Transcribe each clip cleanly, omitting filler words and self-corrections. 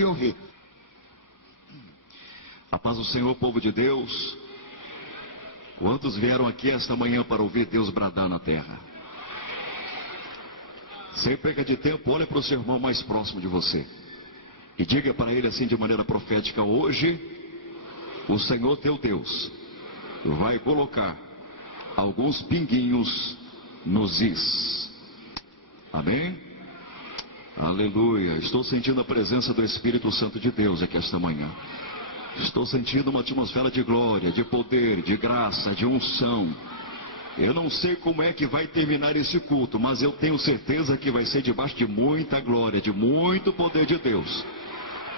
lhe ouvir. A paz do Senhor, povo de Deus. Quantos vieram aqui esta manhã para ouvir Deus bradar na terra? Sem perca de tempo, olhe para o seu irmão mais próximo de você e diga para ele assim de maneira profética: hoje o Senhor teu Deus vai colocar alguns pinguinhos nos is. Amém? Aleluia. Estou sentindo a presença do Espírito Santo de Deus aqui esta manhã. Estou sentindo uma atmosfera de glória, de poder, de graça, de unção. Eu não sei como é que vai terminar esse culto, mas eu tenho certeza que vai ser debaixo de muita glória, de muito poder de Deus.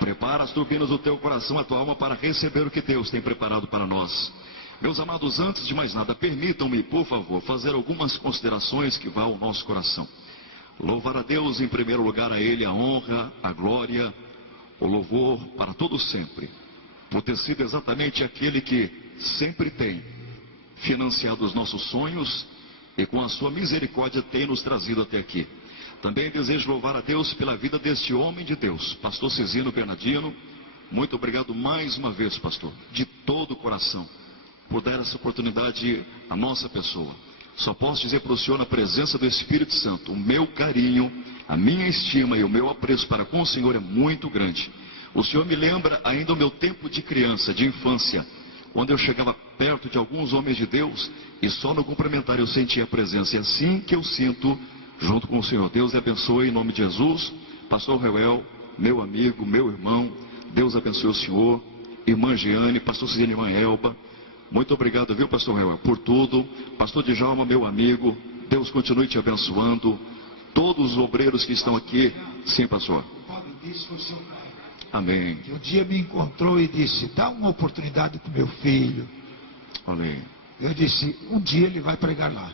Prepara as turbinas do teu coração, a tua alma, para receber o que Deus tem preparado para nós. Meus amados, antes de mais nada, permitam-me, por favor, fazer algumas considerações que vão ao nosso coração. Louvar a Deus em primeiro lugar, a Ele a honra, a glória, o louvor para todo sempre, por ter sido exatamente aquele que sempre tem financiado os nossos sonhos e com a sua misericórdia tem nos trazido até aqui. Também desejo louvar a Deus pela vida deste homem de Deus, pastor Cezino Bernardino. Muito obrigado mais uma vez, pastor, de todo o coração, por dar essa oportunidade à nossa pessoa. Só posso dizer para o senhor, na presença do Espírito Santo, o meu carinho, a minha estima e o meu apreço para com o senhor é muito grande. O senhor me lembra ainda o meu tempo de criança, de infância, quando eu chegava perto de alguns homens de Deus e só no cumprimentar eu sentia a presença. É assim que eu sinto junto com o senhor. Deus abençoe em nome de Jesus. Pastor Reuel, meu amigo, meu irmão, Deus abençoe o senhor. Irmã Giane, pastor Cezino, irmã Elba, muito obrigado, viu, pastor Reuel, por tudo. Pastor Djalma, meu amigo, Deus continue te abençoando. Todos os obreiros que estão aqui. Sim, pastor. Amém. Que um dia me encontrou e disse: dá uma oportunidade para o meu filho. Amém. Eu disse: um dia ele vai pregar lá.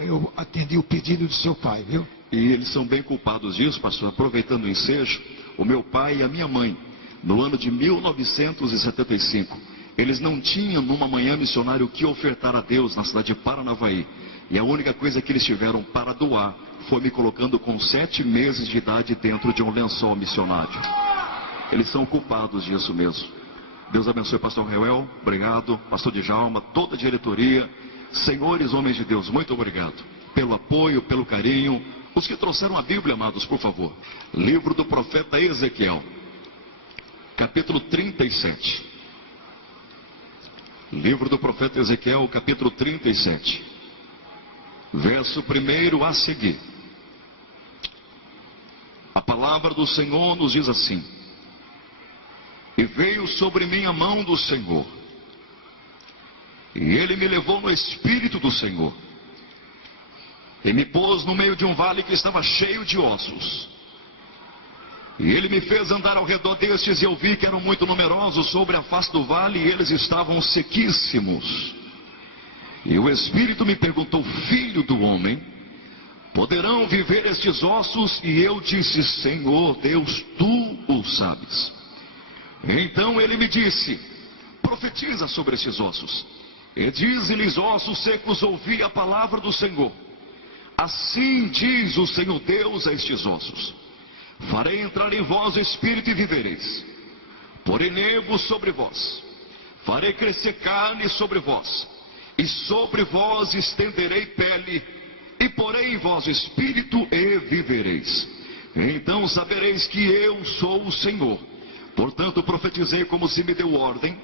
Eu atendi o pedido do seu pai, viu? E eles são bem culpados disso, pastor. Aproveitando o ensejo, o meu pai e a minha mãe, no ano de 1975, eles não tinham numa manhã missionária o que ofertar a Deus na cidade de Paranavaí. E a única coisa que eles tiveram para doar foi me colocando com 7 meses de idade dentro de um lençol missionário. Eles são culpados disso mesmo. Deus abençoe, pastor Reuel, obrigado. Pastor Djalma, toda a diretoria, senhores homens de Deus, muito obrigado pelo apoio, pelo carinho. Os que trouxeram a Bíblia, amados, por favor. Livro do profeta Ezequiel, capítulo 37. Livro do profeta Ezequiel, capítulo 37, verso 1 a seguir. A palavra do Senhor nos diz assim: e veio sobre mim a mão do Senhor, e ele me levou no espírito do Senhor, e me pôs no meio de um vale que estava cheio de ossos. E ele me fez andar ao redor destes, e eu vi que eram muito numerosos sobre a face do vale, e eles estavam sequíssimos. E o Espírito me perguntou: filho do homem, poderão viver estes ossos? E eu disse: Senhor Deus, tu o sabes. Então ele me disse: profetiza sobre estes ossos, e dize-lhes: ossos secos, ouvi a palavra do Senhor. Assim diz o Senhor Deus a estes ossos: farei entrar em vós o espírito e vivereis. Porei nervos sobre vós, farei crescer carne sobre vós, e sobre vós estenderei pele, e porei em vós o espírito e vivereis. Então sabereis que eu sou o Senhor. Portanto profetizei como se me deu ordem,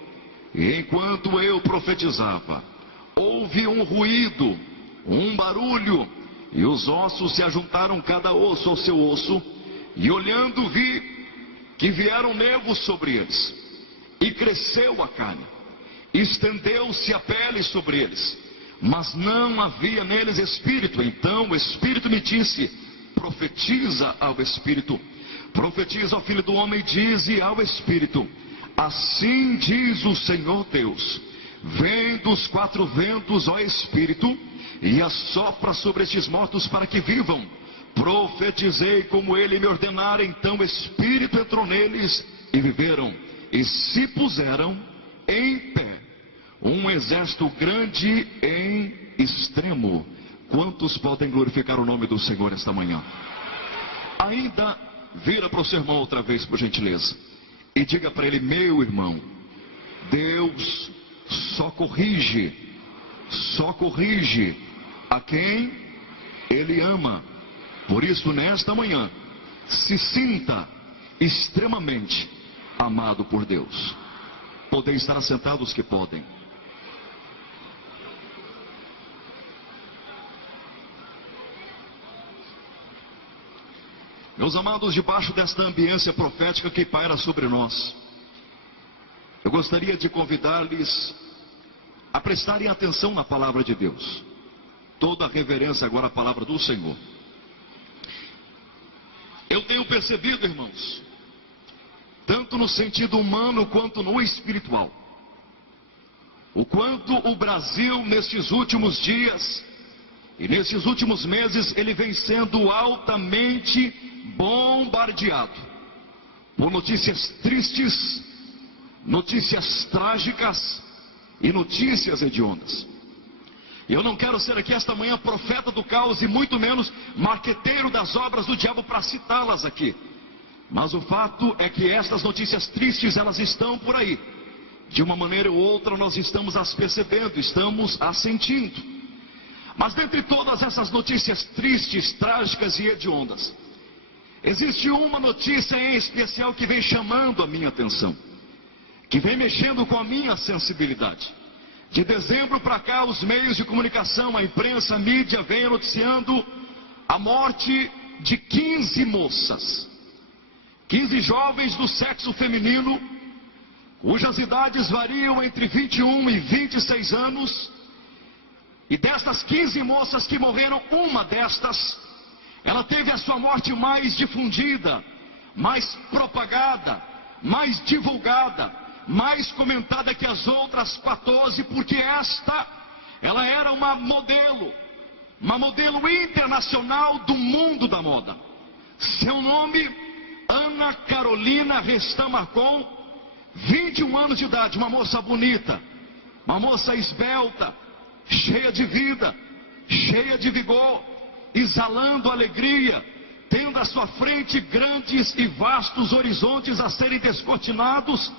e enquanto eu profetizava, houve um ruído, um barulho, e os ossos se ajuntaram cada osso ao seu osso, e olhando vi que vieram nervos sobre eles, e cresceu a carne, estendeu-se a pele sobre eles, mas não havia neles espírito. Então o Espírito me disse: profetiza ao Espírito, profetiza ao Filho do Homem, dize ao Espírito: assim diz o Senhor Deus, vem dos 4 ventos, ó Espírito, e assopra sobre estes mortos para que vivam. Profetizei como ele me ordenara, então o Espírito entrou neles e viveram, e se puseram em pé um exército grande em extremo. Quantos podem glorificar o nome do Senhor esta manhã? Ainda vira para o seu irmão outra vez, por gentileza, e diga para ele: meu irmão, Deus só corrige a quem Ele ama. Por isso, nesta manhã, se sinta extremamente amado por Deus. Podem estar assentados os que podem. Meus amados, debaixo desta ambiência profética que paira sobre nós, eu gostaria de convidar-lhes a prestarem atenção na palavra de Deus. Toda a reverência agora à palavra do Senhor. Eu tenho percebido, irmãos, tanto no sentido humano quanto no espiritual, o quanto o Brasil nesses últimos dias e nesses últimos meses ele vem sendo altamente bombardeado por notícias tristes, notícias trágicas e notícias hediondas. Eu não quero ser aqui esta manhã profeta do caos e muito menos marqueteiro das obras do diabo para citá-las aqui. Mas o fato é que estas notícias tristes, elas estão por aí. De uma maneira ou outra nós estamos as percebendo, estamos as sentindo. Mas dentre todas essas notícias tristes, trágicas e hediondas, existe uma notícia em especial que vem chamando a minha atenção, que vem mexendo com a minha sensibilidade. De dezembro para cá, os meios de comunicação, a imprensa, a mídia, vem noticiando a morte de 15 moças. 15 jovens do sexo feminino, cujas idades variam entre 21 e 26 anos. E destas 15 moças que morreram, uma destas, ela teve a sua morte mais difundida, mais propagada, mais divulgada, mais comentada que as outras 14, porque ela era uma modelo internacional do mundo da moda. Seu nome, Ana Carolina Restan Marcon, 21 anos de idade, uma moça bonita, uma moça esbelta, cheia de vida, cheia de vigor, exalando alegria, tendo à sua frente grandes e vastos horizontes a serem descortinados,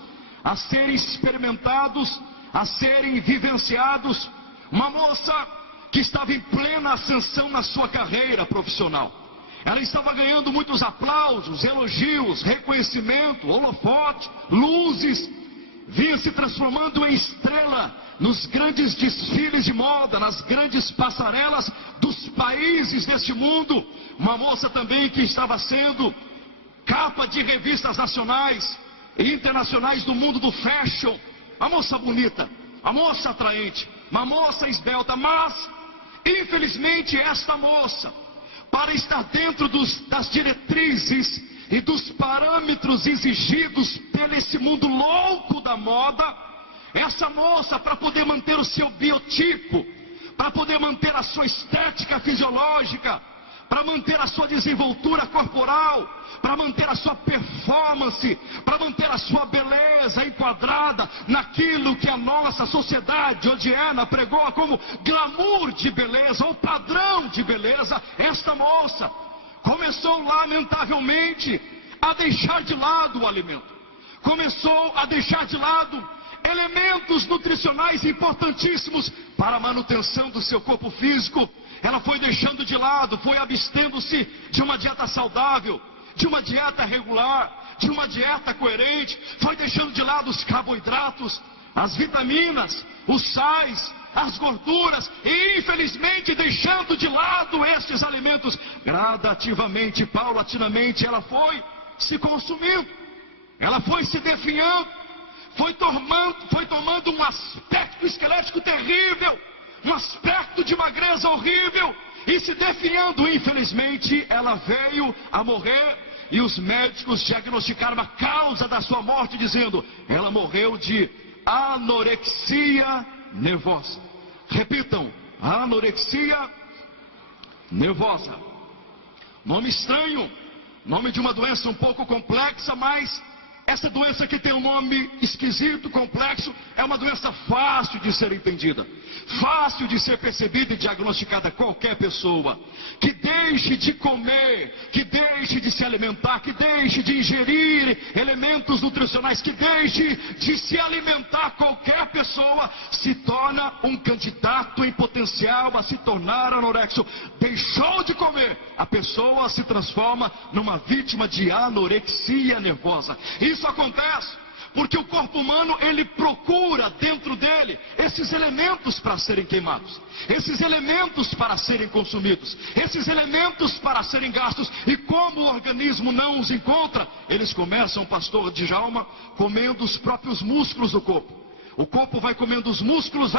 a serem experimentados, a serem vivenciados. Uma moça que estava em plena ascensão na sua carreira profissional. Ela estava ganhando muitos aplausos, elogios, reconhecimento, holofote, luzes. Vinha se transformando em estrela nos grandes desfiles de moda, nas grandes passarelas dos países deste mundo. Uma moça também que estava sendo capa de revistas nacionais e internacionais do mundo do fashion. Uma moça bonita, uma moça atraente, uma moça esbelta. Mas, infelizmente, esta moça, para estar dentro das diretrizes e dos parâmetros exigidos pelo esse mundo louco da moda, essa moça, para poder manter o seu biotipo, para poder manter a sua estética fisiológica, para manter a sua desenvoltura corporal, para manter a sua performance, para manter a sua beleza enquadrada naquilo que a nossa sociedade odiana pregoa como glamour de beleza ou padrão de beleza, esta moça começou lamentavelmente a deixar de lado o alimento, começou a deixar de lado elementos nutricionais importantíssimos para a manutenção do seu corpo físico. Ela foi deixando de lado, foi abstendo-se de uma dieta saudável, de uma dieta regular, de uma dieta coerente, foi deixando de lado os carboidratos, as vitaminas, os sais, as gorduras, e infelizmente deixando de lado estes alimentos. Gradativamente, paulatinamente, ela foi se consumindo, ela foi se definhando, foi tomando um aspecto esquelético terrível, um aspecto de magreza horrível, e se definhando. Infelizmente, ela veio a morrer, e os médicos diagnosticaram a causa da sua morte, dizendo: ela morreu de anorexia nervosa. Repitam: anorexia nervosa. Nome estranho, nome de uma doença um pouco complexa, mas Essa doença que tem um nome esquisito, complexo, é uma doença fácil de ser entendida, fácil de ser percebida e diagnosticada. Qualquer pessoa que deixe de comer, que deixe de se alimentar, que deixe de ingerir elementos nutricionais, que deixe de se alimentar, qualquer pessoa se torna um candidato em potencial a se tornar anoréxico. Deixou de comer, a pessoa se transforma numa vítima de anorexia nervosa. Isso acontece porque o corpo humano, ele procura dentro dele esses elementos para serem queimados, esses elementos para serem consumidos, esses elementos para serem gastos. E como o organismo não os encontra, eles começam, pastor Djalma, comendo os próprios músculos do corpo. O corpo vai comendo os músculos,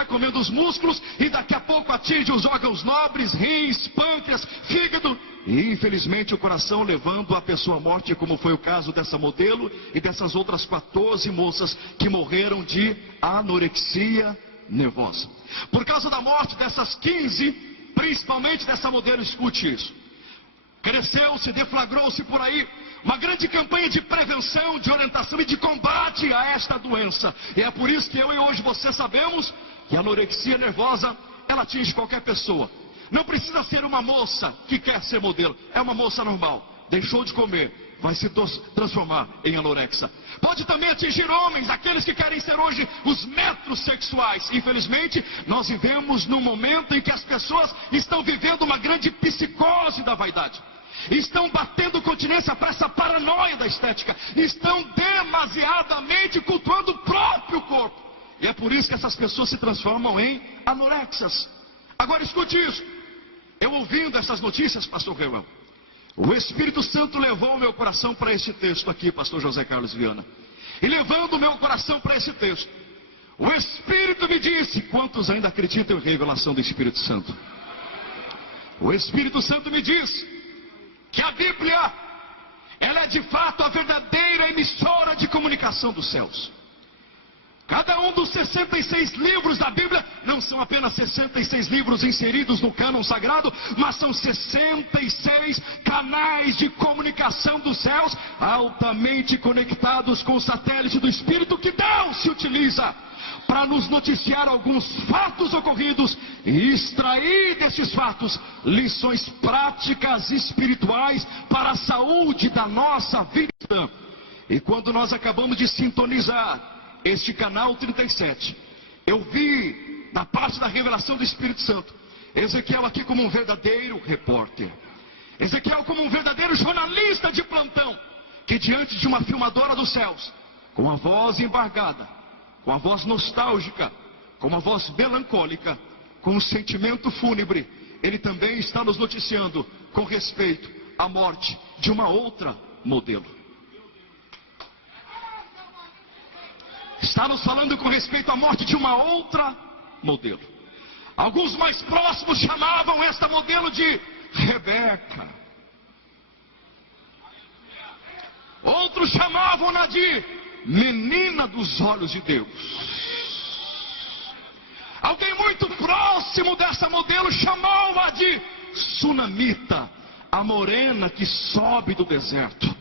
e daqui a pouco atinge os órgãos nobres, rins, pâncreas, fígado e infelizmente o coração, levando a pessoa à morte, como foi o caso dessa modelo e dessas outras 14 moças que morreram de anorexia nervosa. Por causa da morte dessas 15, principalmente dessa modelo, escute isso. Cresceu-se, deflagrou-se por aí uma grande campanha de prevenção, de orientação e de combate a esta doença. E é por isso que eu e hoje você sabemos que a anorexia nervosa, ela atinge qualquer pessoa. Não precisa ser uma moça que quer ser modelo, é uma moça normal, deixou de comer, vai se transformar em anorexa. Pode também atingir homens, aqueles que querem ser hoje os metrosexuais. Infelizmente, nós vivemos num momento em que as pessoas estão vivendo uma grande psicose da vaidade. Estão batendo continência para essa paranoia da estética. Estão demasiadamente cultuando o próprio corpo. E é por isso que essas pessoas se transformam em anorexas. Agora escute isso. Eu ouvindo essas notícias, pastor Reuel, o Espírito Santo levou o meu coração para esse texto aqui, pastor José Carlos Viana. E levando o meu coração para esse texto, o Espírito me disse: quantos ainda acreditam em revelação do Espírito Santo? O Espírito Santo me disse que a Bíblia, ela é de fato a verdadeira emissora de comunicação dos céus. Cada um dos 66 livros da Bíblia não são apenas 66 livros inseridos no cânon sagrado, mas são 66 canais de comunicação dos céus, altamente conectados com o satélite do Espírito, que Deus se utiliza para nos noticiar alguns fatos ocorridos e extrair desses fatos lições práticas espirituais para a saúde da nossa vida. E quando nós acabamos de sintonizar este canal 37, eu vi, na parte da revelação do Espírito Santo, Ezequiel aqui como um verdadeiro repórter, Ezequiel como um verdadeiro jornalista de plantão, que diante de uma filmadora dos céus, com a voz embargada, com a voz nostálgica, com uma voz melancólica, com um sentimento fúnebre, ele também está nos noticiando com respeito à morte de uma outra modelo. Está nos falando com respeito à morte de uma outra modelo. Alguns mais próximos chamavam esta modelo de Rebeca. Outros chamavam-na de menina dos olhos de Deus. Alguém muito próximo dessa modelo chamou-a de Sunamita, a morena que sobe do deserto.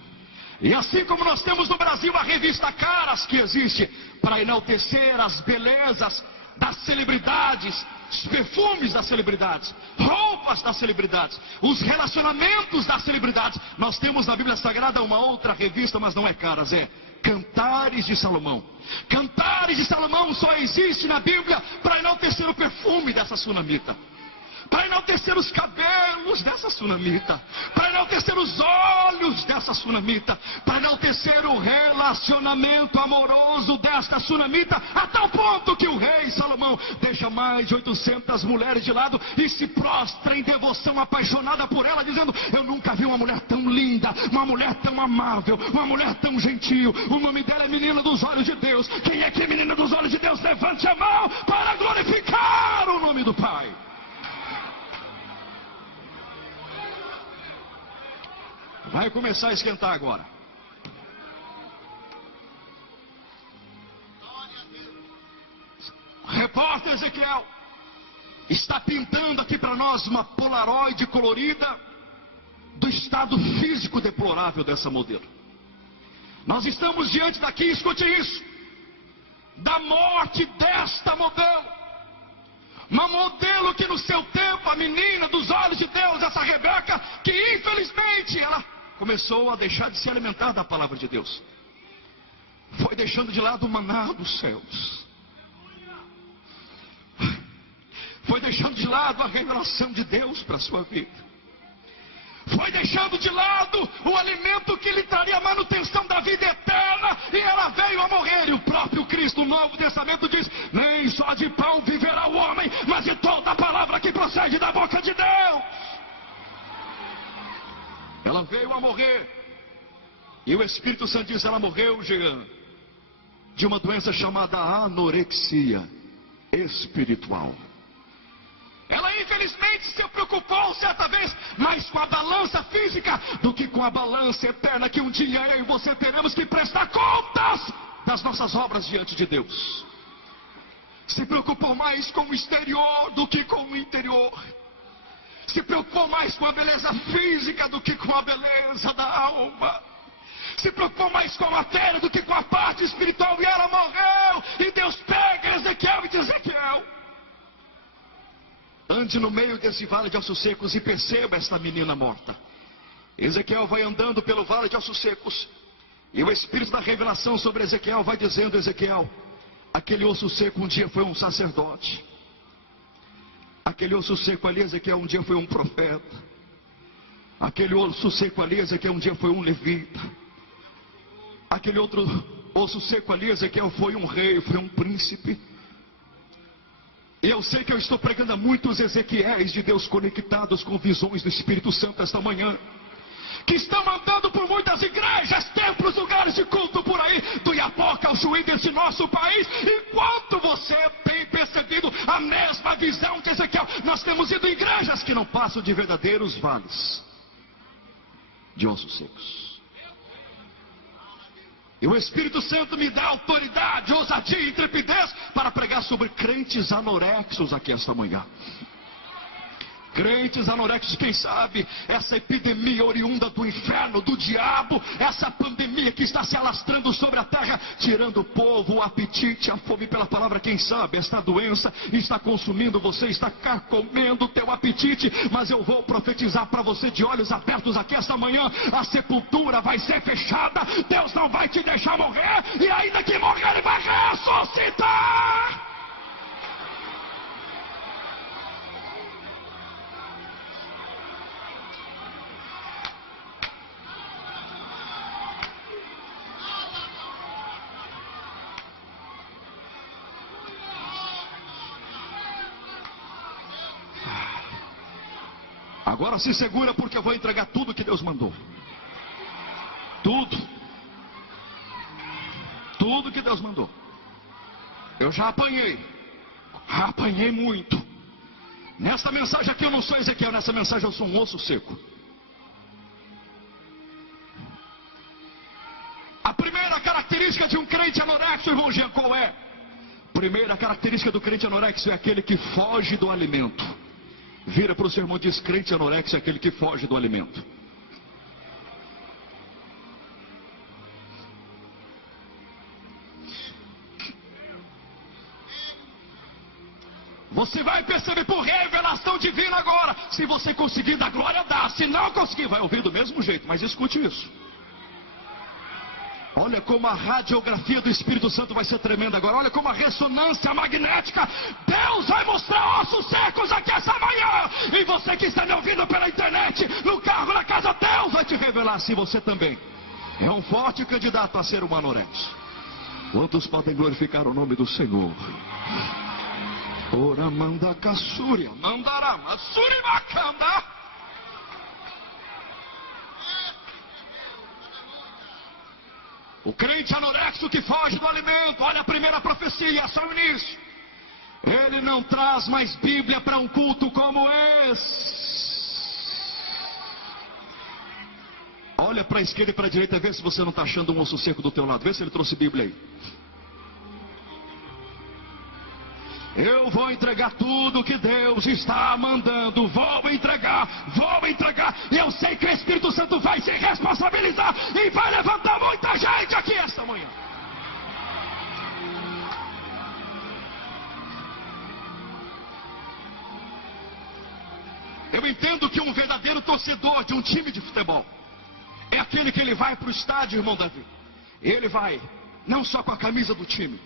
E assim como nós temos no Brasil a revista Caras, que existe para enaltecer as belezas das celebridades, os perfumes das celebridades, roupas das celebridades, os relacionamentos das celebridades, nós temos na Bíblia Sagrada uma outra revista, mas não é Caras, é Cantares de Salomão. Cantares de Salomão só existe na Bíblia para enaltecer o perfume dessa sunamita, para enaltecer os cabelos dessa sunamita, para enaltecer os olhos dessa sunamita, para enaltecer o relacionamento amoroso desta sunamita, a tal ponto que o rei Salomão deixa mais de 800 mulheres de lado e se prostra em devoção apaixonada por ela, dizendo: eu nunca vi uma mulher tão linda, uma mulher tão amável, uma mulher tão gentil. O nome dela é Menina dos Olhos de Deus. Quem é que é Menina dos Olhos de Deus? Levante a mão para glorificar o nome do Pai. Vai começar a esquentar agora. O repórter Ezequiel está pintando aqui para nós uma polaroid colorida do estado físico deplorável dessa modelo. Nós estamos diante daqui, escute isso, da morte desta modelo. Uma modelo que no seu tempo, a menina dos olhos de Deus, essa Rebeca, que infelizmente ela começou a deixar de se alimentar da palavra de Deus. Foi deixando de lado o maná dos céus. Foi deixando de lado a revelação de Deus para a sua vida. Foi deixando de lado o alimento que lhe traria a manutenção da vida eterna. E ela veio a morrer. E o próprio Cristo, no Novo Testamento, diz: nem só de pão viverá o homem, mas de toda a palavra que procede da boca de Deus. Ela veio a morrer. E o Espírito Santo diz: ela morreu, Jean, de uma doença chamada anorexia espiritual. Ela infelizmente se preocupou certa vez mais com a balança física do que com a balança eterna, que um dia eu e você teremos que prestar contas das nossas obras diante de Deus. Se preocupou mais com o exterior do que com o interior. Se preocupou mais com a beleza física do que com a beleza da alma. Se preocupou mais com a matéria do que com a parte espiritual. E ela morreu. E Deus pega Ezequiel e diz: Ezequiel, ande no meio desse vale de ossos secos e perceba esta menina morta. Ezequiel vai andando pelo vale de ossos secos. E o Espírito da revelação sobre Ezequiel vai dizendo: Ezequiel, aquele osso seco um dia foi um sacerdote. Aquele osso seco ali, Ezequiel, um dia foi um profeta. Aquele osso seco ali, Ezequiel, um dia foi um levita. Aquele outro osso seco ali, Ezequiel, foi um rei, foi um príncipe. E eu sei que eu estou pregando a muitos Ezequiéis de Deus conectados com visões do Espírito Santo esta manhã, que estão andando por muitas igrejas, templos, lugares de culto por aí, do Iapoca ao Chuí desse nosso país. Enquanto você tem percebido a mesma visão que Ezequiel, nós temos ido em igrejas que não passam de verdadeiros vales de ossos secos. E o Espírito Santo me dá autoridade, ousadia e intrepidez para pregar sobre crentes anorexos aqui esta manhã. Crentes anorexos, quem sabe essa epidemia oriunda do inferno, do diabo, essa pandemia que está se alastrando sobre a terra, tirando o povo, o apetite, a fome pela palavra, quem sabe esta doença está consumindo você, está carcomendo o teu apetite. Mas eu vou profetizar para você de olhos abertos aqui esta manhã: a sepultura vai ser fechada, Deus não vai te deixar morrer, e ainda que morrer Ele vai ressuscitar. Agora se segura, porque eu vou entregar tudo que Deus mandou. Tudo. Tudo que Deus mandou. Eu já apanhei. Apanhei muito. Nessa mensagem aqui eu não sou Ezequiel, nessa mensagem eu sou um osso seco. A primeira característica de um crente anorexo, irmão Jean, qual é? Primeira característica do crente anorexo é aquele que foge do alimento. Vira para o seu irmão e diz: crente anorexo é aquele que foge do alimento. Você vai perceber por revelação divina agora. Se você conseguir dar glória, dá. Se não conseguir, vai ouvir do mesmo jeito. Mas escute isso. Olha como a radiografia do Espírito Santo vai ser tremenda agora. Olha como a ressonância magnética. Deus vai mostrar ossos secos aqui essa manhã. E você que está me ouvindo pela internet, no carro, na casa, Deus vai te revelar se você também é um forte candidato a ser um anorexo. Quantos podem glorificar o nome do Senhor? Ora manda caçúria, mandará, maçuri macanda. O crente anorexo que foge do alimento, olha a primeira profecia, só o início. Ele não traz mais Bíblia para um culto como esse. Olha para a esquerda e para a direita, vê se você não está achando um osso seco do teu lado. Vê se ele trouxe Bíblia aí. Eu vou entregar tudo que Deus está mandando. Vou entregar. E eu sei que o Espírito Santo vai se responsabilizar e vai levantar muita gente torcedor de um time de futebol é aquele que ele vai para o estádio, irmão Davi. Ele vai não só com a camisa do time,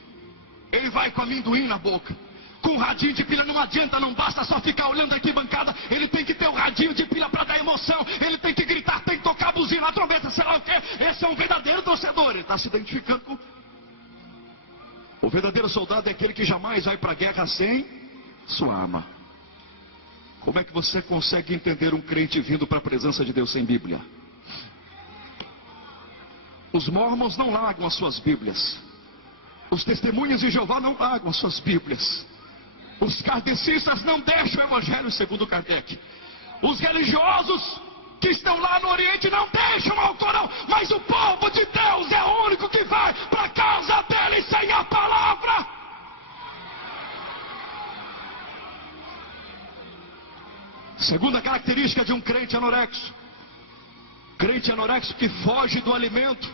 ele vai com amendoim na boca, com um radinho de pilha. Não adianta, não basta só ficar olhando aqui bancada. Ele tem que ter um radinho de pilha para dar emoção. Ele tem que gritar, tem que tocar a buzina, a trombeta, sei lá o que. Esse é um verdadeiro torcedor. Ele está se identificando com... O verdadeiro soldado é aquele que jamais vai para a guerra sem sua arma. Como é que você consegue entender um crente vindo para a presença de Deus sem Bíblia? Os mormons não largam as suas Bíblias. Os testemunhas de Jeová não largam as suas Bíblias. Os kardecistas não deixam o Evangelho segundo Kardec. Os religiosos que estão lá no Oriente não deixam o Alcorão. Mas o povo de Deus é o único que vai para a casa dele sem a palavra. Segunda característica de um crente anorexo. Crente anorexo que foge do alimento.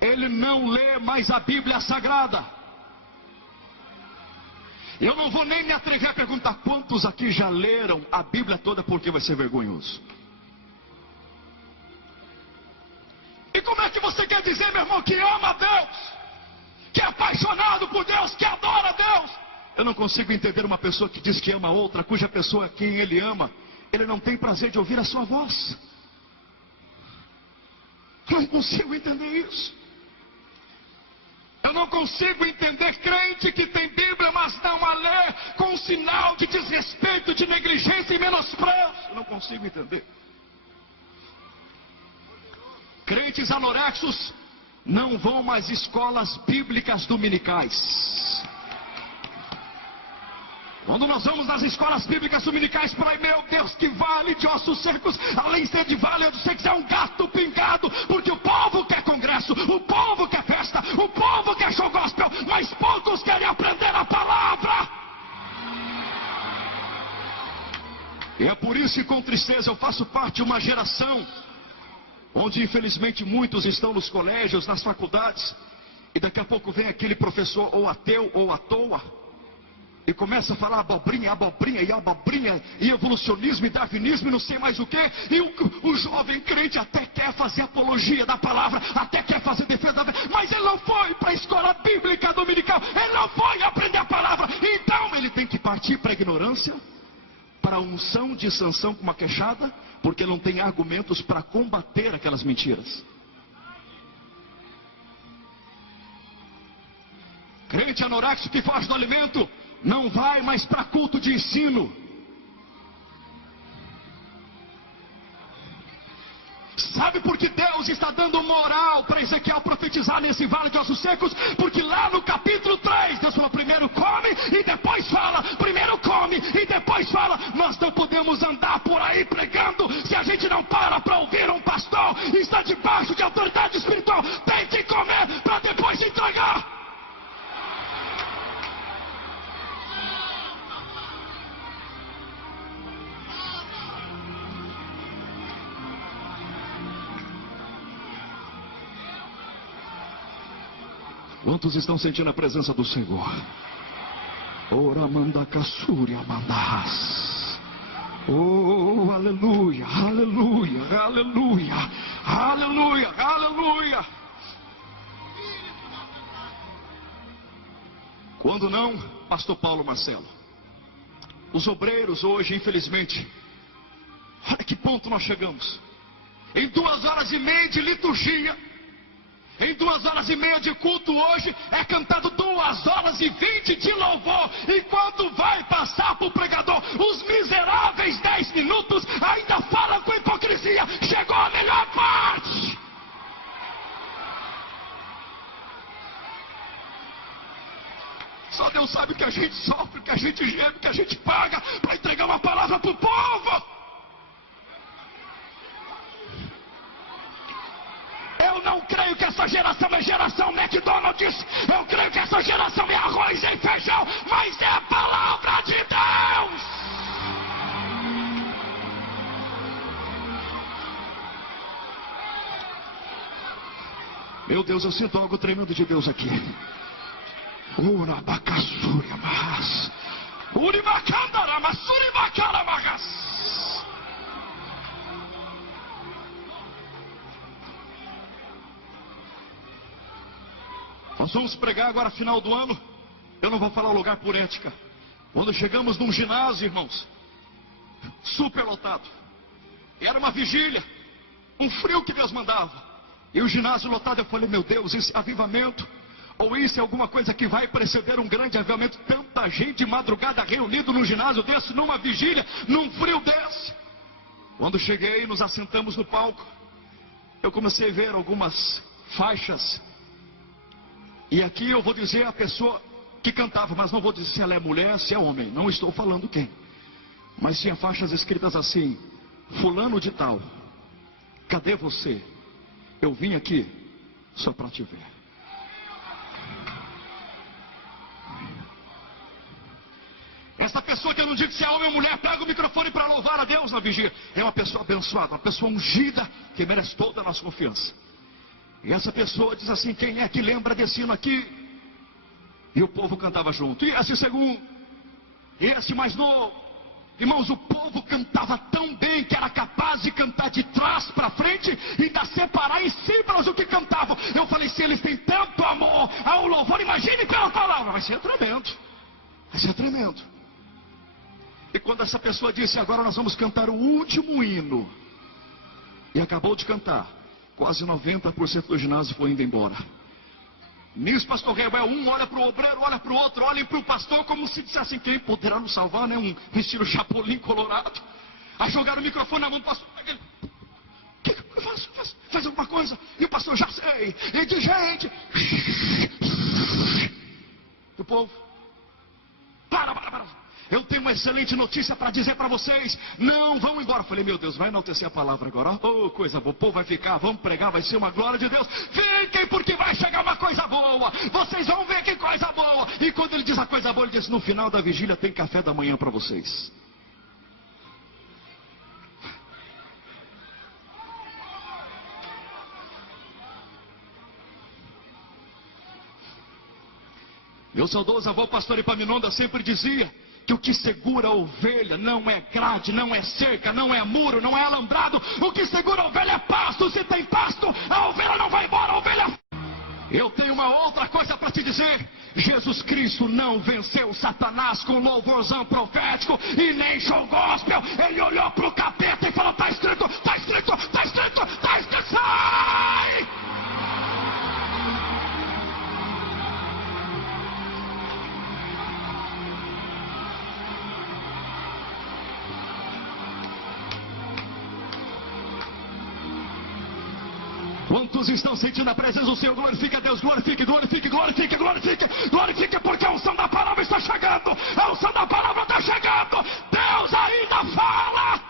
Ele não lê mais a Bíblia Sagrada. Eu não vou nem me atrever a perguntar quantos aqui já leram a Bíblia toda, porque vai ser vergonhoso. E como é que você quer dizer, meu irmão, que ama a Deus, que é apaixonado por Deus, que adora a Deus? Eu não consigo entender uma pessoa que diz que ama outra, cuja pessoa quem ele ama, ele não tem prazer de ouvir a sua voz. Eu não consigo entender isso. Eu não consigo entender crente que tem Bíblia, mas não a lê, com um sinal de desrespeito, de negligência e menosprezo. Eu não consigo entender. Crentes anorexos não vão mais escolas bíblicas dominicais. Quando nós vamos nas escolas bíblicas dominicais, para meu Deus, que vale de ossos secos, além de ser de vale, eu sei que é um gato pingado, porque o povo quer congresso, o povo quer festa, o povo quer show gospel, mas poucos querem aprender a palavra. E é por isso que com tristeza eu faço parte de uma geração onde infelizmente muitos estão nos colégios, nas faculdades, e daqui a pouco vem aquele professor ou ateu ou à toa, e começa a falar abobrinha, e evolucionismo, e darwinismo, e não sei mais o que. E o jovem crente até quer fazer apologia da palavra, até quer fazer defesa da verdade, mas ele não foi para a escola bíblica dominical, ele não foi aprender a palavra. Então ele tem que partir para a ignorância, para a unção de sanção com uma queixada, porque não tem argumentos para combater aquelas mentiras. Crente anorexo que foge do alimento não vai mais para culto de ensino. Sabe por que Deus está dando moral para Ezequiel profetizar nesse vale de ossos secos? Porque lá no capítulo 3, Deus falou: primeiro come e depois fala. Primeiro come e depois fala. Nós não podemos andar por aí pregando se a gente não para ouvir um pastor e está debaixo de autoridade espiritual. Tem que comer para depois se entregar. Quantos estão sentindo a presença do Senhor? Ora manda caçúria mandas. Oh, aleluia, aleluia, aleluia, aleluia, aleluia. Quando não, pastor Paulo Marcelo, os obreiros hoje, infelizmente, olha que ponto nós chegamos. Em 2h30 de liturgia, em 2h30 de culto hoje, é cantado 2h20 de louvor. E quando vai passar para o pregador, os miseráveis 10 minutos ainda falam com hipocrisia. Chegou a melhor parte. Só Deus sabe que a gente sofre, que a gente geme, que a gente paga para entregar uma palavra para o povo. Eu não creio que essa geração é geração McDonald's. Eu creio que essa geração é arroz e feijão, mas é a palavra de Deus. Meu Deus, eu sinto algo tremendo de Deus aqui. Urabacassúria mas Uribacandarama Suribacaramagas. Nós vamos pregar agora final do ano. Eu não vou falar o lugar por ética. Quando chegamos num ginásio, irmãos, super lotado. E era uma vigília, um frio que Deus mandava. E o ginásio lotado, eu falei, meu Deus, esse avivamento, ou isso é alguma coisa que vai preceder um grande avivamento? Tanta gente de madrugada reunido num ginásio desse, numa vigília, num frio desse. Quando cheguei, nos assentamos no palco. Eu comecei a ver algumas faixas. E aqui eu vou dizer a pessoa que cantava, mas não vou dizer se ela é mulher, se é homem. Não estou falando quem. Mas tinha faixas escritas assim: fulano de tal, cadê você? Eu vim aqui só para te ver. Essa pessoa, que eu não digo se é homem ou mulher, pega o microfone para louvar a Deus na vigília. É uma pessoa abençoada, uma pessoa ungida, que merece toda a nossa confiança. E essa pessoa diz assim: quem é que lembra desse hino aqui? E o povo cantava junto. E esse segundo, e esse mais novo. Irmãos, o povo cantava tão bem que era capaz de cantar de trás para frente e ainda separar em símbolos o que cantavam. Eu falei, se eles têm tanto amor ao louvor, imagine pela palavra. Vai ser tremendo. Vai ser tremendo. E quando essa pessoa disse, agora nós vamos cantar o último hino, e acabou de cantar, quase 90% do ginásio foi indo embora. Nisso, pastor Rebel, um olha para o obreiro, olha para o outro, olha para o pastor, como se dissesse, quem poderá nos salvar, né? Um vestido chapolim colorado. Aí jogaram o microfone na mão do pastor. O que eu faço? Faz alguma coisa. E o pastor, já sei. E de gente. O povo, para. Eu tenho uma excelente notícia para dizer para vocês. Não vão embora. Eu falei, meu Deus, vai enaltecer a palavra agora. Oh, coisa boa. O povo vai ficar, vamos pregar, vai ser uma glória de Deus. Fiquem, porque vai chegar uma coisa boa. Vocês vão ver que coisa boa. E quando ele diz a coisa boa, ele diz, no final da vigília tem café da manhã para vocês. Meu saudoso avô pastor Epaminondas sempre dizia que o que segura a ovelha não é grade, não é cerca, não é muro, não é alambrado. O que segura a ovelha é pasto. Se tem pasto, a ovelha não vai embora, a ovelha... Eu tenho uma outra coisa para te dizer. Jesus Cristo não venceu Satanás com louvorzão profético e nem show gospel. Ele olhou para o capeta e falou, está escrito, está escrito, está escrito, está escrito, sai! Quantos estão sentindo a presença do Senhor? Glorifica a Deus, glorifique, glorifique, glorifique, glorifique, glorifique, porque a unção da palavra está chegando, a unção da palavra está chegando, Deus ainda fala.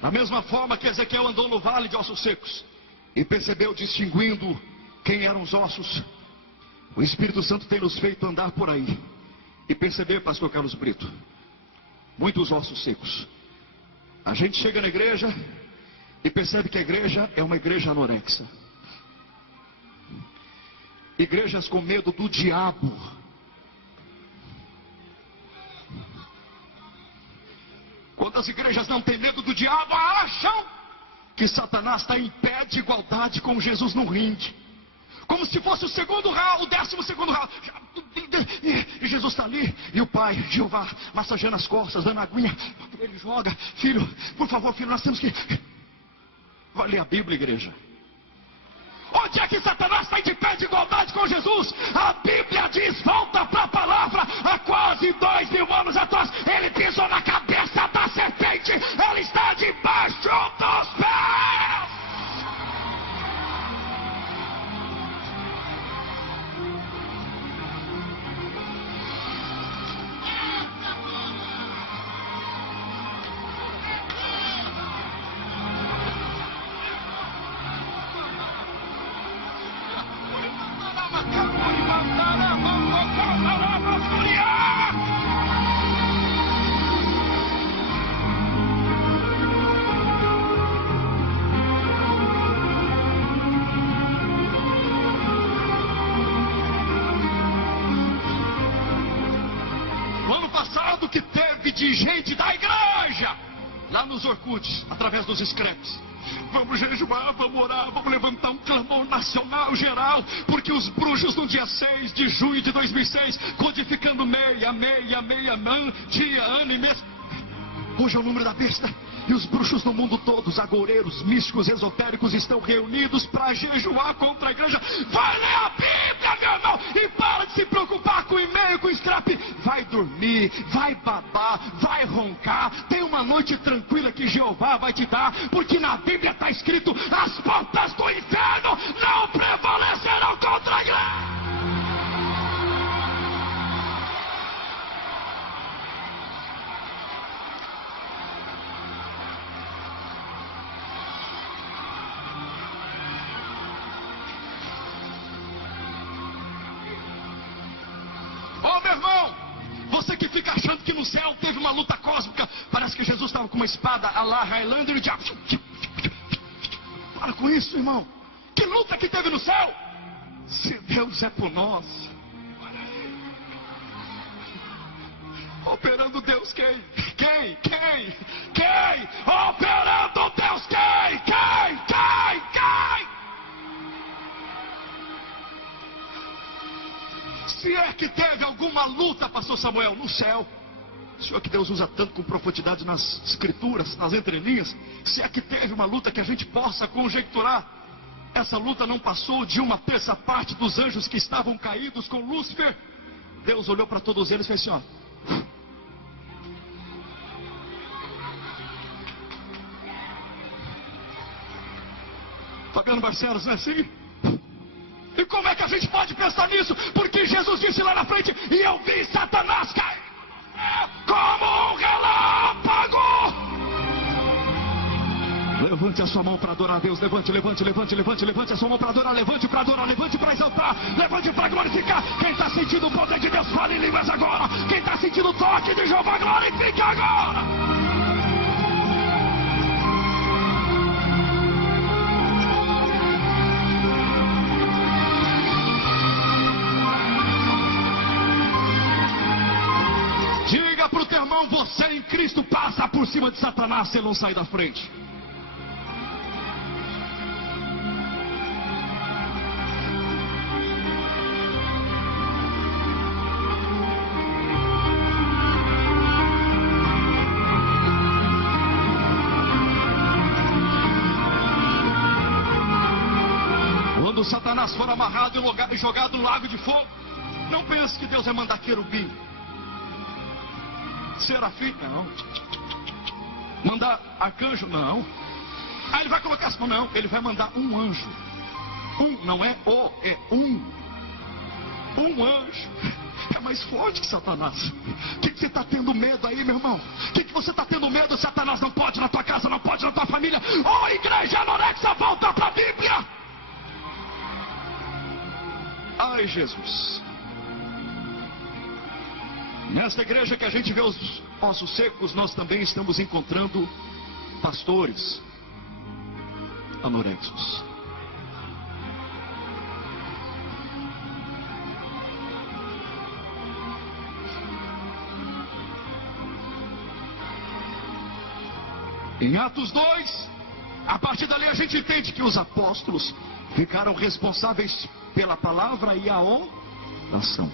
Da mesma forma que Ezequiel andou no vale de ossos secos e percebeu distinguindo quem eram os ossos, o Espírito Santo tem nos feito andar por aí e perceber, pastor Carlos Brito, muitos ossos secos. A gente chega na igreja e percebe que a igreja é uma igreja anorexa. Igrejas com medo do diabo. Quando as igrejas não têm medo do diabo, acham que Satanás está em pé de igualdade com Jesus no ringue. Como se fosse o segundo round, o 12º round. E Jesus está ali, e o pai, Jeová, massageando as costas, dando aguinha. Ele joga, filho, por favor, filho, nós temos que... Vai ler a Bíblia, igreja. Onde é que Satanás está de pé de igualdade com Jesus? A Bíblia diz, volta para a palavra. Há quase 2000 anos atrás, ele pisou na cabeça da serpente. Ele está debaixo dos pés. ano passado que teve de gente da igreja, lá nos Orkuts, através dos scraps. Vamos jejuar, vamos orar, vamos levantar um clamor nacional geral, porque os bruxos no dia 6 de junho de 2006, codificando meia, dia, ano e mês. Hoje é o número da besta. E os bruxos do mundo todo, os agoureiros, místicos, esotéricos, estão reunidos para jejuar contra a igreja. Vai ler a Bíblia, meu irmão, e para de se preocupar com e-mail, com scrap. Vai dormir, vai babar, vai roncar. Tem uma noite tranquila que Jeová vai te dar, porque na Bíblia está escrito: as portas do inferno não prevalecerão contra a igreja. Ô meu irmão, você que fica achando que no céu teve uma luta cósmica, parece que Jesus estava com uma espada a la Highlander e o diabo. Para com isso, irmão. Que luta que teve no céu? Se Deus é por nós, operando Deus quem? Quem? Operando Deus quem? Se é que teve alguma luta, pastor Samuel, no céu. O Senhor que Deus usa tanto com profundidade nas escrituras, nas entrelinhas. Se é que teve uma luta que a gente possa conjecturar, essa luta não passou de uma terça parte dos anjos que estavam caídos com Lúcifer. Deus olhou para todos eles e fez assim, ó. Fabiano Barcelos, não é assim? E como é que a gente pode pensar nisso? Porque Jesus disse lá na frente: e eu vi Satanás cair como um relâmpago. Levante a sua mão para adorar a Deus. Levante a sua mão para adorar. Levante para exaltar, levante para glorificar. Quem está sentindo o poder de Deus, fale em línguas agora. Quem está sentindo o toque de Jeová, glorifique agora. Diga para o teu irmão: você em Cristo passa por cima de Satanás, se ele não sair da frente. Quando Satanás for amarrado e jogado no lago de fogo, não pense que Deus vai mandar querubim, serafim, não. Mandar arcanjo, não. Aí ele vai colocar as mãos, não. Ele vai mandar um anjo. Não é o, é um. Um anjo. É mais forte que Satanás. O que você está tendo medo aí, meu irmão? O que você está tendo medo? Satanás não pode na tua casa, não pode na tua família. Ô, igreja anorexa, volta para a Bíblia. Ai, Jesus. Nesta igreja que a gente vê os ossos secos, nós também estamos encontrando pastores anorexos. Em Atos 2, a partir dali a gente entende que os apóstolos ficaram responsáveis pela palavra e a oração.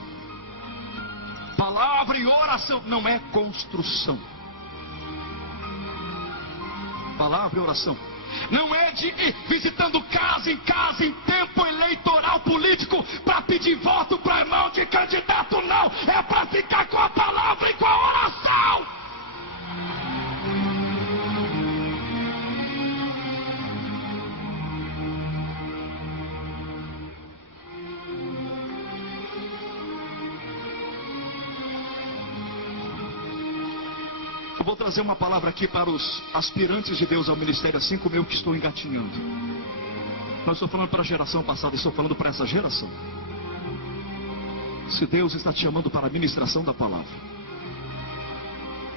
Palavra e oração não é construção. Palavra e oração não é de ir visitando casa em casa em tempo eleitoral político para pedir voto para irmão de candidato, não. É para ficar com a palavra e com a oração. Eu vou trazer uma palavra aqui para os aspirantes de Deus ao ministério, assim como eu que estou engatinhando. Não estou falando para a geração passada, estou falando para essa geração. Se Deus está te chamando para a ministração da palavra,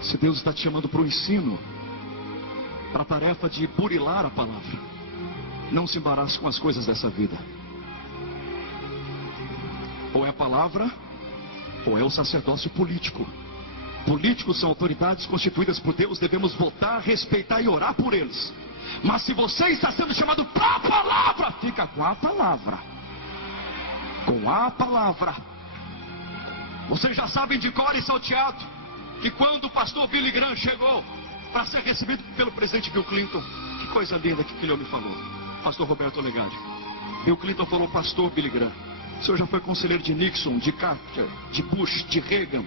se Deus está te chamando para o ensino, para a tarefa de burilar a palavra, não se embarace com as coisas dessa vida. Ou é a palavra, ou é o sacerdócio político. Políticos são autoridades constituídas por Deus, devemos votar, respeitar e orar por eles. Mas se você está sendo chamado para a palavra, fica com a palavra. Com a palavra. Vocês já sabem de cor e salteado que quando o pastor Billy Graham chegou para ser recebido pelo presidente Bill Clinton, que coisa linda que aquele homem falou, pastor Roberto Legade. Bill Clinton falou: pastor Billy Graham, o senhor já foi conselheiro de Nixon, de Carter, de Bush, de Reagan,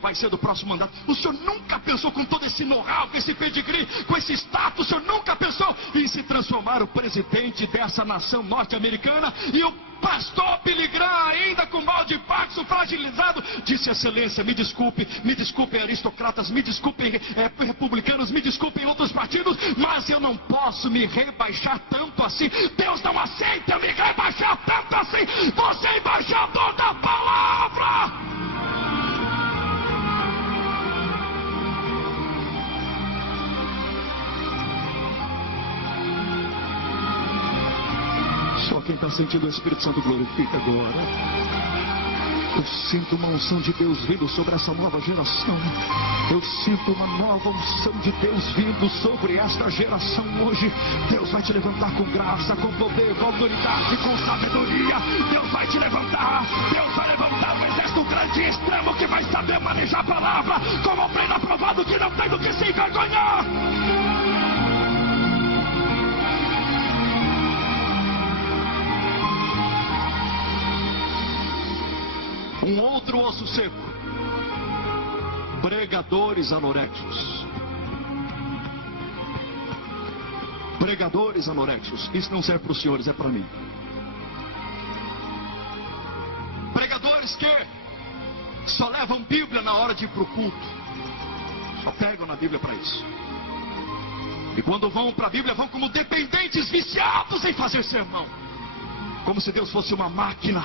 vai ser do próximo mandato. O senhor nunca pensou, com todo esse know-how, com esse pedigree, com esse status, o senhor nunca pensou em se transformar o presidente dessa nação norte-americana? E o pastor Billy Graham, ainda com mal de Parkinson, fragilizado, disse: excelência, me desculpem aristocratas, me desculpem republicanos, me desculpem outros partidos, mas eu não posso me rebaixar tanto assim. Deus não aceita me rebaixar tanto assim. Você é embaixador da palavra. Só quem está sentindo o Espírito Santo glorifica agora. Eu sinto uma unção de Deus vindo sobre essa nova geração. Eu sinto uma nova unção de Deus vindo sobre esta geração hoje. Deus vai te levantar com graça, com poder, com autoridade, com sabedoria. Deus vai te levantar. Deus vai levantar um exército grande e extremo que vai saber manejar a palavra como um pleno aprovado que não tem do que se envergonhar. Um outro osso seco: pregadores anorexos. Pregadores anorexos. Isso não serve para os senhores, é para mim. Pregadores que só levam Bíblia na hora de ir para o culto. Só pegam na Bíblia para isso. E quando vão para a Bíblia, vão como dependentes viciados em fazer sermão. Como se Deus fosse uma máquina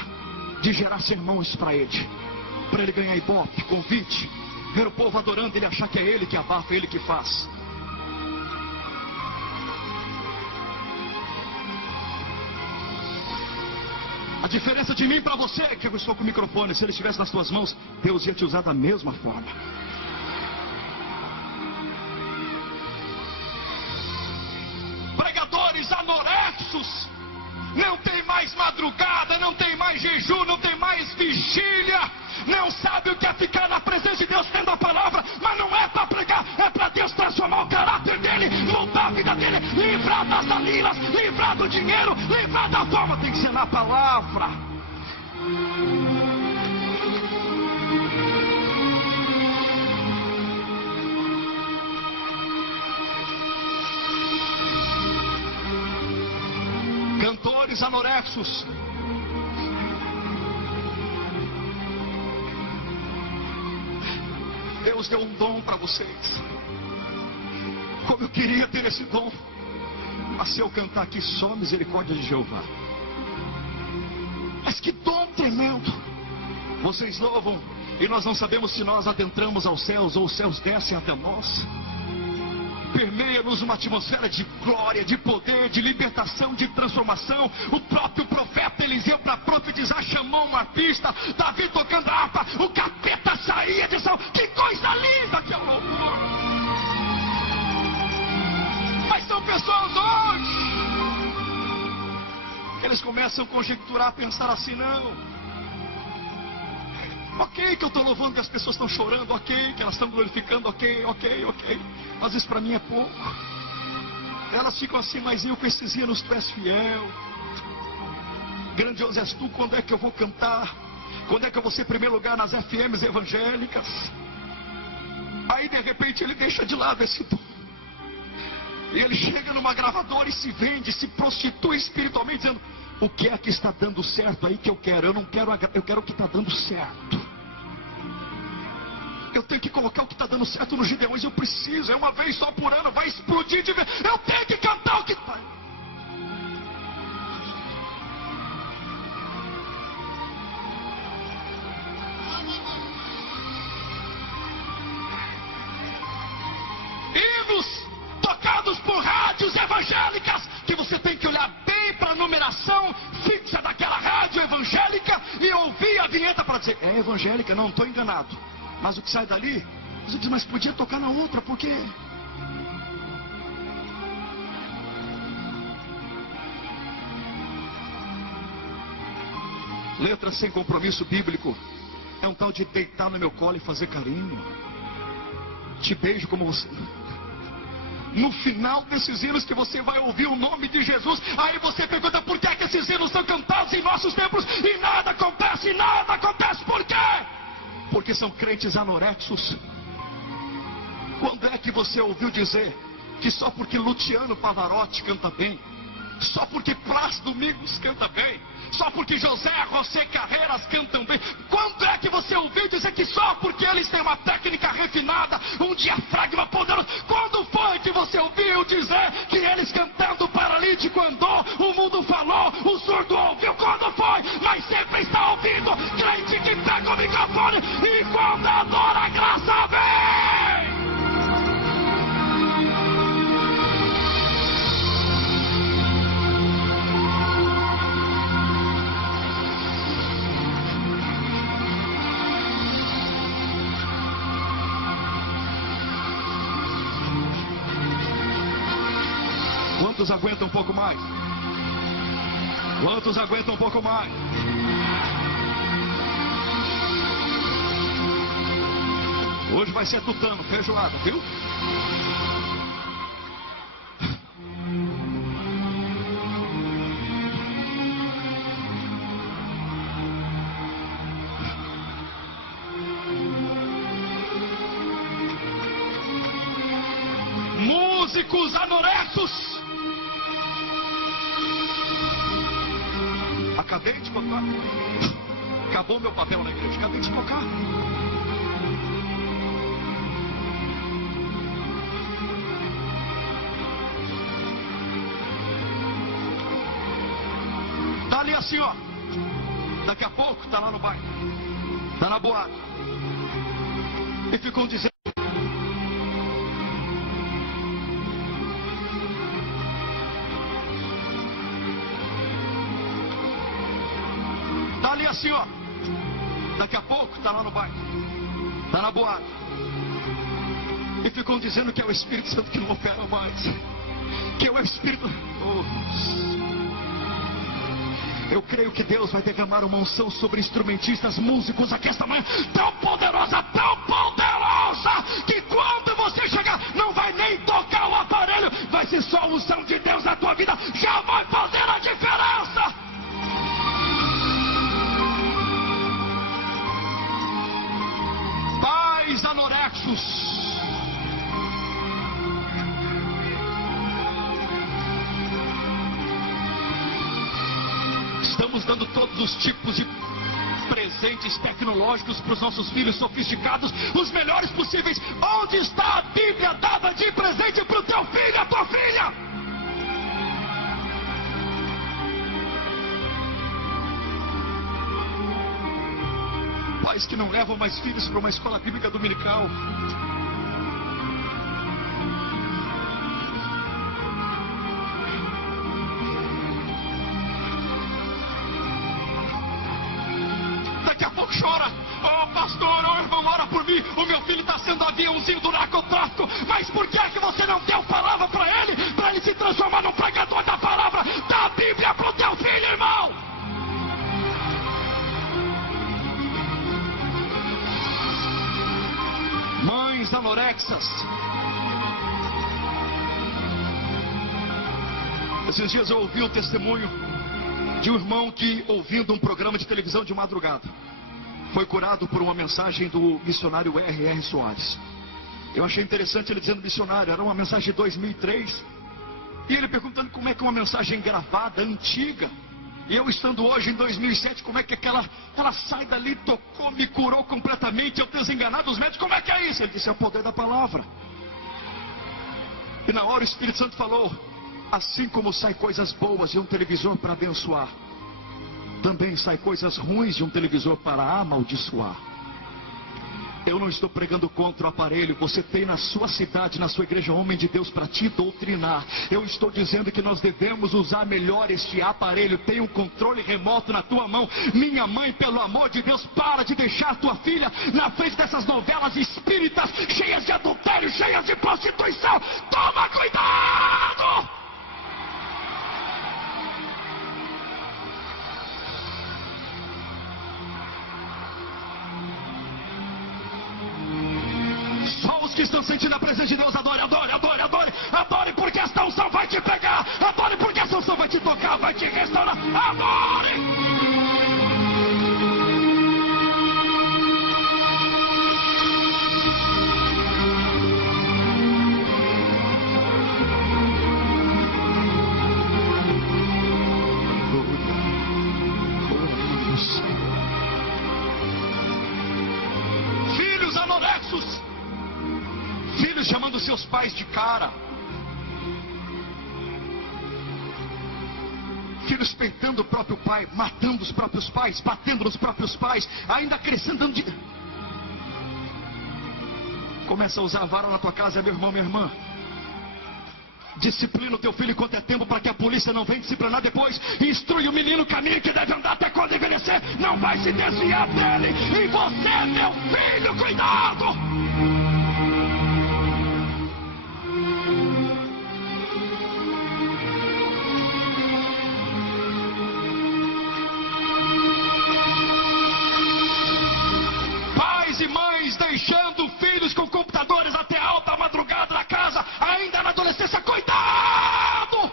de gerar sermões para ele ganhar ibope, convite, ver o povo adorando, ele achar que é ele que abafa, ele que faz. A diferença de mim para você é que eu estou com o microfone. Se ele estivesse nas tuas mãos, Deus ia te usar da mesma forma. Pregadores anorexos. Não tem mais madrugada, não tem mais jejum, não tem mais vigília. Não sabe o que é ficar na presença de Deus tendo a palavra. Mas não é para pregar, é para Deus transformar o caráter dele, mudar a vida dele, livrar das alilas, livrar do dinheiro, livrar da forma. Tem que ser na palavra. Cantores anorexos. Deus deu um dom para vocês. Como eu queria ter esse dom. Mas se eu cantar aqui só misericórdia de Jeová. Mas que dom tremendo. Vocês louvam e nós não sabemos se nós adentramos aos céus ou os céus descem até nós. Permeia-nos uma atmosfera de glória, de poder, de libertação, de transformação. O próprio profeta Eliseu, para profetizar, chamou um arpista. Davi tocando a harpa, o capeta saía de Saul. Que coisa linda que é o louvor. Mas são pessoas hoje que eles começam a conjecturar, a pensar assim: não, ok que eu estou louvando, que as pessoas estão chorando, ok que elas estão glorificando, ok, mas isso para mim é pouco. Elas ficam assim: mas eu com esses hinos tu és fiel, grandioso és tu, quando é que eu vou cantar? Quando é que eu vou ser em primeiro lugar nas FMs evangélicas? Aí de repente ele deixa de lado esse dom. E ele chega numa gravadora e se vende, se prostitui espiritualmente, dizendo: o que é que está dando certo aí que eu quero? Eu não quero, eu quero o que está dando certo. Eu tenho que colocar o que está dando certo nos Gideões. Eu preciso, é uma vez só por ano, vai explodir de vez. Eu tenho que cantar o que está. Hinos tocados por rádios evangélicas, que você tem que olhar bem para a numeração fixa daquela rádio evangélica e ouvir a vinheta para dizer: é evangélica, não estou enganado. Mas o que sai dali Você diz, mas podia tocar na outra, por quê? Letra sem compromisso bíblico é um tal de deitar no meu colo e fazer carinho. Te beijo como você. No final desses hinos que você vai ouvir o nome de Jesus, aí você pergunta por que esses hinos são cantados em nossos templos e nada acontece, por quê? Porque são crentes anorexos. Quando é que você ouviu dizer que só porque Luciano Pavarotti canta bem, só porque Plácido Domingos canta bem, só porque José José Carreiras cantam bem, quando é que você ouviu dizer que só porque eles têm uma técnica refinada, um diafragma poderoso, quando foi que você ouviu dizer que eles cantando o paralítico andou, o mundo falou, o surdo ouviu, quando foi? Mas sempre está ouvindo, crente que pega o microfone e quando adora a graça vem! Quantos aguentam um pouco mais? Quantos aguentam um pouco mais? Hoje vai ser tutano, feijoada, viu? Músicos anorexos. Acabei de tocar. Acabou meu papel na igreja. Acabei de tocar. Tá ali assim, ó. Daqui a pouco tá lá no bairro. Tá na boate. E ficam dizendo. Tá ali assim, ó. Daqui a pouco tá lá no bairro. Tá na boate. E ficam dizendo que é o Espírito Santo que não opera mais. Que é o Espírito... Eu creio que Deus vai derramar uma unção sobre instrumentistas, músicos aqui esta manhã. Tão poderosa, que quando você chegar, não vai nem tocar o aparelho. Vai ser só a unção de Deus na tua vida. Já vai fazer a diferença. Pais anorexos. Estamos dando todos os tipos de presentes tecnológicos para os nossos filhos sofisticados, os melhores possíveis. Onde está a Bíblia dada de presente para o teu filho, a tua filha? Pais que não levam mais filhos para uma escola bíblica dominical. Daqui a pouco chora. Oh pastor, oh irmão, ora por mim. O meu filho está sendo aviãozinho do narcotráfico. Mas por que é que você não deu palavra para ele se transformar num pregador da palavra da Bíblia para o teu filho, irmão? Mães anorexas. Esses dias eu ouvi o testemunho de um irmão que, ouvindo um programa de televisão de madrugada, foi curado por uma mensagem do missionário R.R. Soares. Eu achei interessante ele dizendo missionário, era uma mensagem de 2003. E ele perguntando como é que uma mensagem gravada, antiga, e eu estando hoje em 2007, como é que ela sai dali, tocou, me curou completamente, eu desenganado os médicos, como é que é isso? Ele disse, é o poder da palavra. E na hora o Espírito Santo falou, assim como sai coisas boas de um televisor para abençoar, também sai coisas ruins de um televisor para amaldiçoar. Eu não estou pregando contra o aparelho. Você tem na sua cidade, na sua igreja, homem de Deus para te doutrinar. Eu estou dizendo que nós devemos usar melhor este aparelho. Tem um controle remoto na tua mão. Minha mãe, pelo amor de Deus, para de deixar tua filha na frente dessas novelas espíritas cheias os que estão sentindo a presença de Deus, adore, adore, adore, adore. Adore porque esta unção vai te pegar. Adore porque esta unção vai te tocar, vai te restaurar. Adore! Filhos anorexos, filhos chamando seus pais de cara, filhos peitando o próprio pai, matando os próprios pais, batendo nos próprios pais, ainda acrescentando de... Começa a usar a vara na tua casa, meu irmão, minha irmã. Disciplina o teu filho enquanto é tempo, para que a polícia não venha disciplinar depois. E instrui o menino o caminho que deve andar até quando envelhecer. Não vai se desviar dele. E você, meu filho, cuidado! Pais e mães deixando filhos com computadores até alta madrugada na casa, ainda na adolescência, cuidado!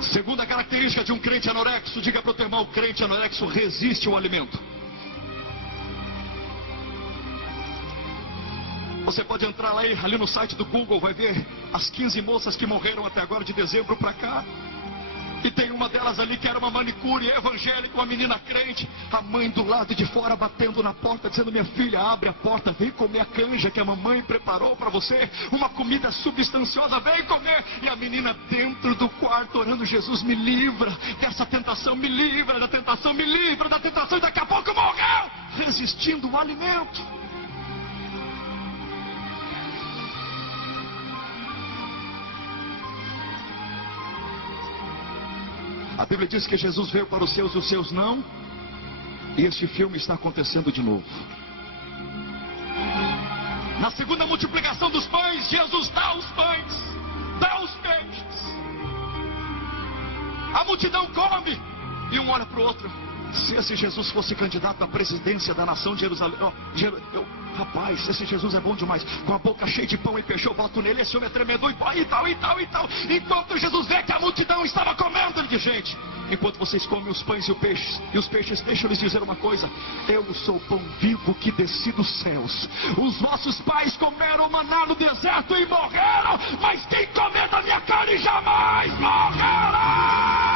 Segunda característica de um crente anorexo, diga para o teu irmão: o crente anorexo resiste ao alimento. Você pode entrar lá ali no site do Google, vai ver as 15 moças que morreram até agora, de dezembro para cá. E tem uma delas ali que era uma manicure evangélica, uma menina crente. A mãe do lado de fora batendo na porta, dizendo: minha filha, abre a porta, vem comer a canja que a mamãe preparou para você. Uma comida substanciosa, vem comer. E a menina dentro do quarto orando: Jesus, me livra dessa tentação, me livra da tentação, me livra da tentação. E daqui a pouco morreu, resistindo ao alimento. A Bíblia diz que Jesus veio para os seus e os seus não. E este filme está acontecendo de novo. Na segunda multiplicação dos pães, Jesus dá os pães, dá os peixes. A multidão come e um olha para o outro. Se esse Jesus fosse candidato à presidência da nação de Jerusalém, rapaz, esse Jesus é bom demais. Com a boca cheia de pão e peixe, eu voto nele. Esse homem é tremendo, e tal. Enquanto Jesus vê que a multidão estava comendo, ele diz: gente, enquanto vocês comem os pães e os peixes, deixa eu lhes dizer uma coisa: eu sou o pão vivo que desci dos céus. Os vossos pais comeram maná no deserto e morreram, mas quem comer da minha carne jamais morrerá.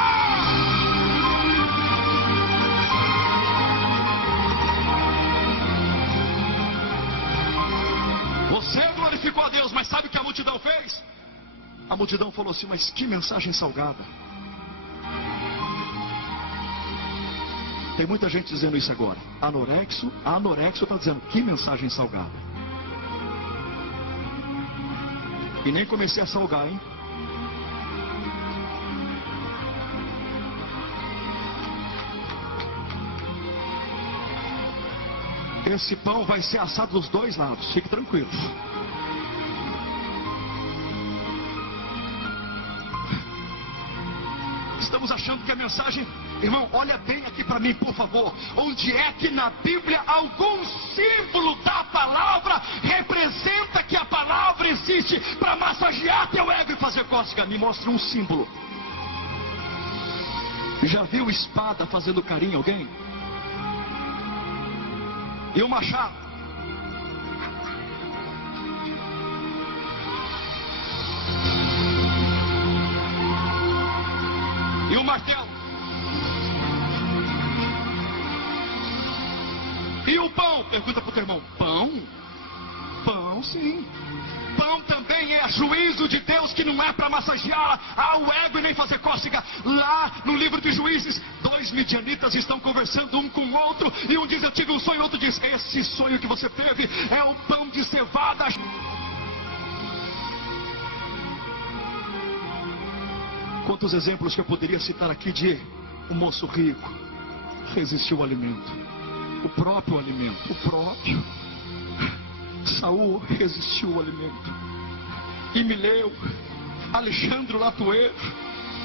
Você glorificou a Deus, mas sabe o que a multidão fez? A multidão falou assim: mas que mensagem salgada. Tem muita gente dizendo isso agora. Anorexo está dizendo: que mensagem salgada. E nem comecei a salgar, hein? Esse pão vai ser assado dos dois lados, fique tranquilo. Estamos achando que a mensagem... Irmão, olha bem aqui para mim, por favor. Onde é que na Bíblia algum símbolo da palavra representa que a palavra existe para massagear teu ego e fazer cócega? Me mostre um símbolo. Já viu espada fazendo carinho em alguém? E o machado? E o martelo? E o pão? Pergunta para o teu irmão: pão? Pão, sim. Pão também é juízo de Deus, que não é para massagear o ego e nem fazer cócega. Lá no livro de Juízes, 2 midianitas estão conversando um com o outro, e um diz: eu tive um sonho, e outro diz: esse sonho que você teve é o pão de cevada. Quantos exemplos que eu poderia citar aqui de um moço rico resistiu ao alimento, o próprio alimento, o próprio. Saul resistiu ao alimento. Imileu, Alexandre o Latueiro,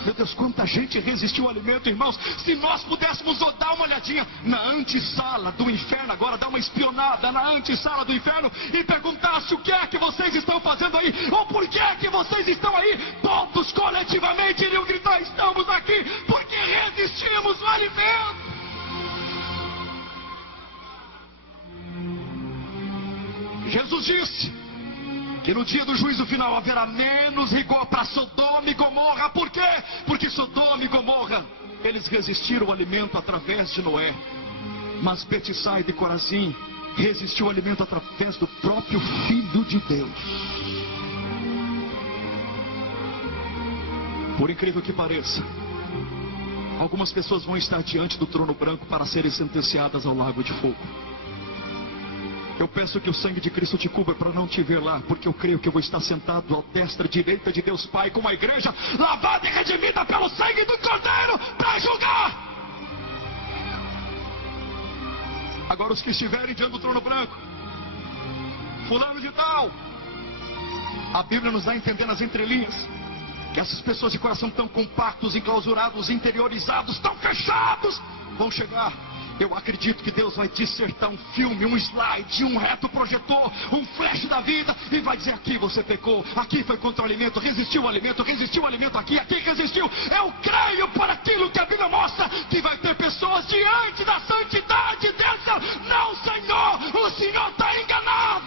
Meu Deus, quanta gente resistiu ao alimento, irmãos. Se nós pudéssemos dar uma olhadinha na antessala do inferno, agora dar uma espionada na antessala do inferno e perguntasse o que é que vocês estão fazendo aí, ou por que é que vocês estão aí, todos coletivamente iriam gritar: estamos aqui porque resistimos ao alimento. Jesus disse que no dia do juízo final haverá menos rigor para Sodoma e Gomorra. Por quê? Porque Sodoma e Gomorra, eles resistiram ao alimento através de Noé. Mas Betsaida e Corazim resistiu ao alimento através do próprio Filho de Deus. Por incrível que pareça, algumas pessoas vão estar diante do trono branco para serem sentenciadas ao lago de fogo. Eu peço que o sangue de Cristo te cubra para não te ver lá, porque eu creio que eu vou estar sentado à destra direita de Deus Pai, com uma igreja lavada e redimida pelo sangue do Cordeiro, para julgar. Agora os que estiverem diante do trono branco, fulano de tal, a Bíblia nos dá a entender nas entrelinhas que essas pessoas de coração tão compactos, enclausurados, interiorizados, tão fechados, vão chegar. Eu acredito que Deus vai dissertar um filme, um slide, um retroprojetor, um flash da vida, e vai dizer: aqui você pecou, aqui foi contra o alimento, resistiu ao alimento aqui resistiu. Eu creio por aquilo que a Bíblia mostra, que vai ter pessoas diante da santidade de Deus. Não, Senhor, o Senhor está enganado.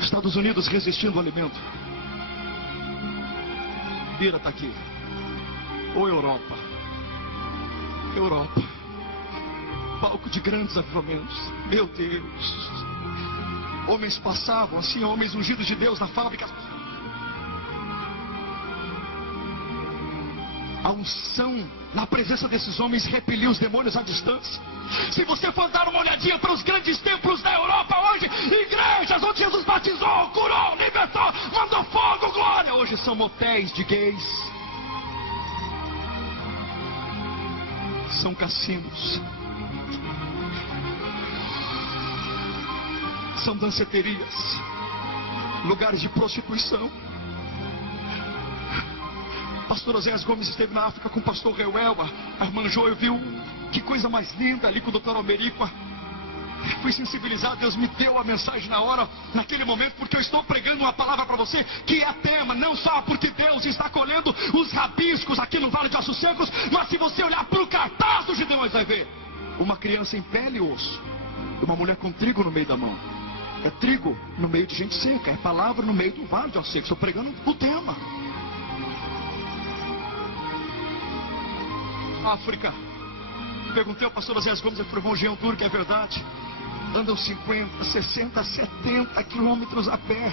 Estados Unidos resistindo ao alimento. Bira está aqui. Ou Europa. Palco de grandes avivamentos. Meu Deus. Homens passavam assim, homens ungidos de Deus na fábrica. A unção na presença desses homens repeliu os demônios à distância. Se você for dar uma olhadinha para os grandes templos da Europa hoje, igrejas onde Jesus batizou, curou, libertou, mandou fogo, glória, hoje são motéis de gays, são cassinos, são danceterias, lugares de prostituição. Pastor Oséias Gomes esteve na África com o pastor Reuel, a irmã Joel viu que coisa mais linda ali com o doutor Almerico. Fui sensibilizado, Deus me deu a mensagem na hora, naquele momento, porque eu estou pregando uma palavra para você que é tema, não só porque Deus está colhendo os rabiscos aqui no Vale de Ossos Secos, mas se você olhar para o cartaz do Gideões, vai ver uma criança em pele e osso, uma mulher com trigo no meio da mão. É trigo no meio de gente seca, é palavra no meio do Vale de Ossos Secos. Estou pregando o tema. África. Perguntei ao pastor Oséias Gomes, ele falou: irmão Jean Duro, que é verdade. Andam 50, 60, 70 quilômetros a pé,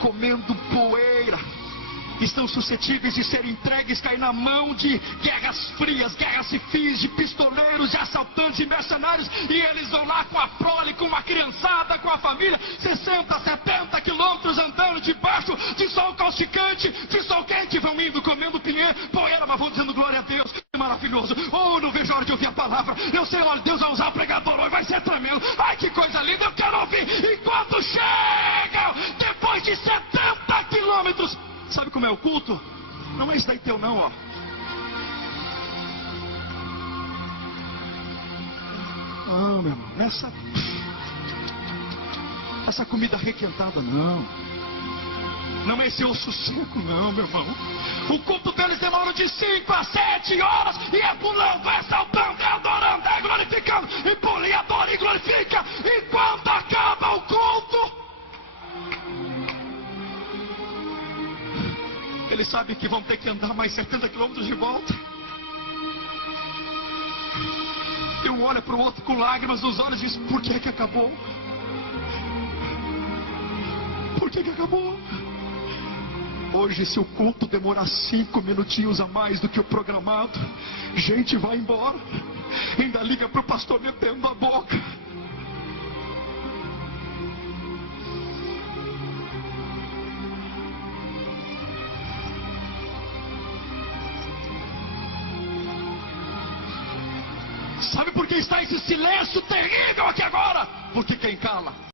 comendo poeira. Estão suscetíveis de serem entregues, cair na mão de guerras frias, guerras civis, de pistoleiros, de assaltantes e mercenários. E eles vão lá com a prole, com uma criançada, com a família, 60, 70 quilômetros andando debaixo de sol causticante, de sol quente, vão indo, comendo pinhã, poeira, mas vão dizendo glória a Deus. Que maravilhoso. Oh, não vejo a hora de ouvir a palavra. Eu sei, olha, Deus vai usar o pregador hoje, vai ser tremendo. Ai, que coisa linda, eu quero ouvir. E quando chegam, depois de 70 quilômetros, sabe como é o culto? Não é isso daí teu não, ó. Não, meu irmão, essa comida requentada, não. Não é esse osso seco, não, meu irmão. O culto deles demora de 5 a 7 horas. E é pulando, é saltando, é adorando, é glorificando. E pula, e adora, e glorifica. E quando acaba o culto, eles sabem que vão ter que andar mais 70 quilômetros de volta. E um olha para o outro com lágrimas nos olhos e diz: por que é que acabou? Por que é que acabou? Hoje, se o culto demorar 5 minutinhos a mais do que o programado, gente vai embora. Ainda liga para o pastor metendo a boca. Sabe por que está esse silêncio terrível aqui agora? porque quem cala